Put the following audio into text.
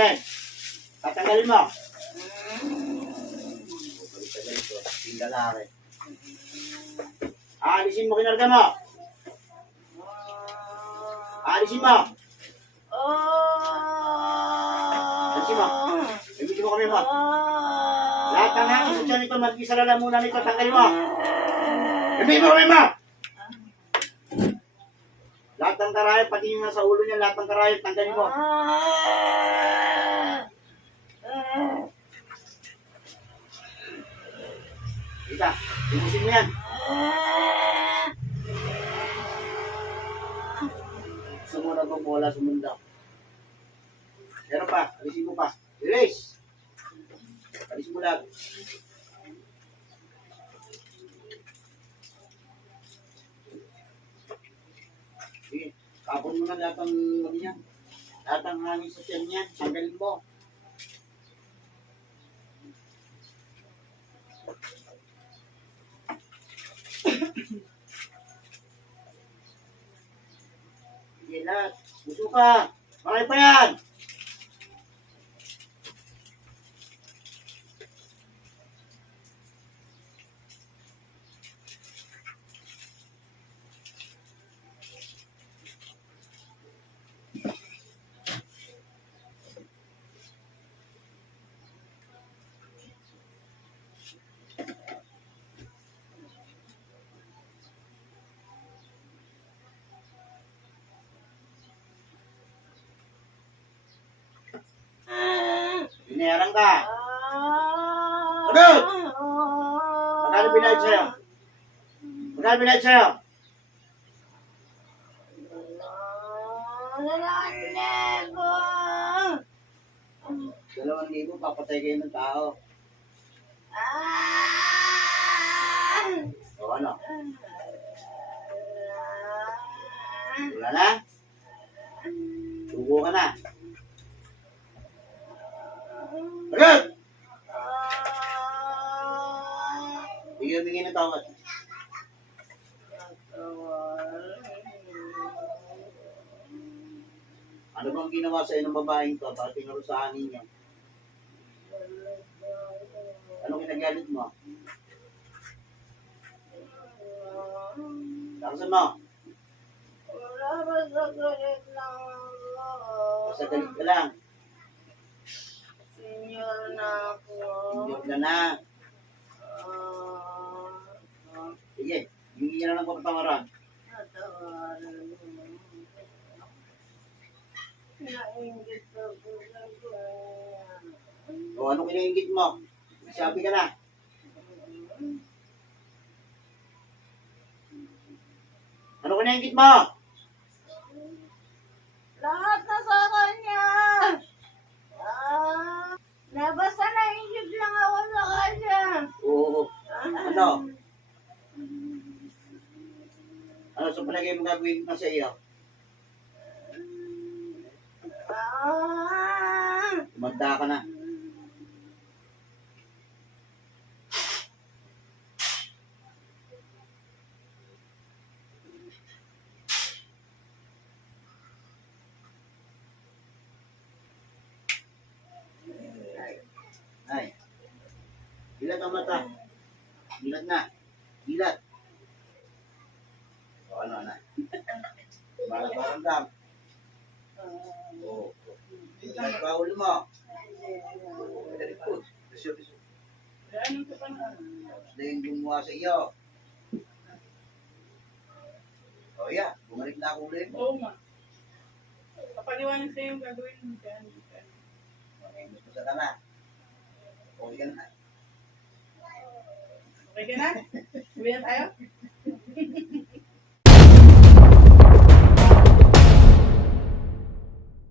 Tanggalin. Tatanggalin mo. Tatanggalin ko. Yung lalaki. Aalisin mo kinarga mo. Aalisin mo. Aalisin mo. Ibigin mo kami mo. Lahat ng hangin sa tiyan nito, mag-isa lalamunan nito, tanggalin mo. Ibigin mo kami mo. Lahat ng karayot, pati yung nasa ulo niya, lahat ng karayot, tanggalin mo. Ika, ibusin mo yan. Sumunod mo bola, sumundaw. Pero pa, alisin mo pa. Release! Alisin mo lahat. Sige, kapon mo na lahat ng ano niya. Lahat ng hangin sa tiyan niya, tanggalin mo. Sige lahat, gusto pa. Marami pa yan. Binayaran ka. Ano? Magkano binayad sa'yo? Magkano binayad sa'yo? 2,000, papatay kayo ng tao. O ano? Wala na? Sugo ka na. Agad! Sige, humingi ng tawad. Ano bang ginawa sa'yo ng babaeng to? Para tinarusahan ninyo? Anong kinagalit mo? Takasan mo? Basta galit lang ako. Basta galit ka lang. Senior na ako. Senior ka na. Sige, humingi na ng kapatawaran. Natawaran mo. Nainggit ako sa ganyan. O, ano kinaingit mo? Sabi ka na. Ano kinaingit mo? Lahat na sa kanya. Basta nainggit lang ako sa kanya. Oo. Ano? Ano sa palagay mo gagawin na sa iyo? Tumanda ka na. Ay. Gilat ang mata. Gilat na. Gilat. O ano na? Balat ba ang dam? Oo. Gilat ba ulo mo? Dari po. Bisyo. Tapos na yung gumawa sa iyo. O yeah, bumalik na ako ulit. Oo nga. Kapaliwanag sa'yo yung gagawin mo dyan. Okay, gusto sa tama. Okay ka na. Okay ka na? Sabi na tayo?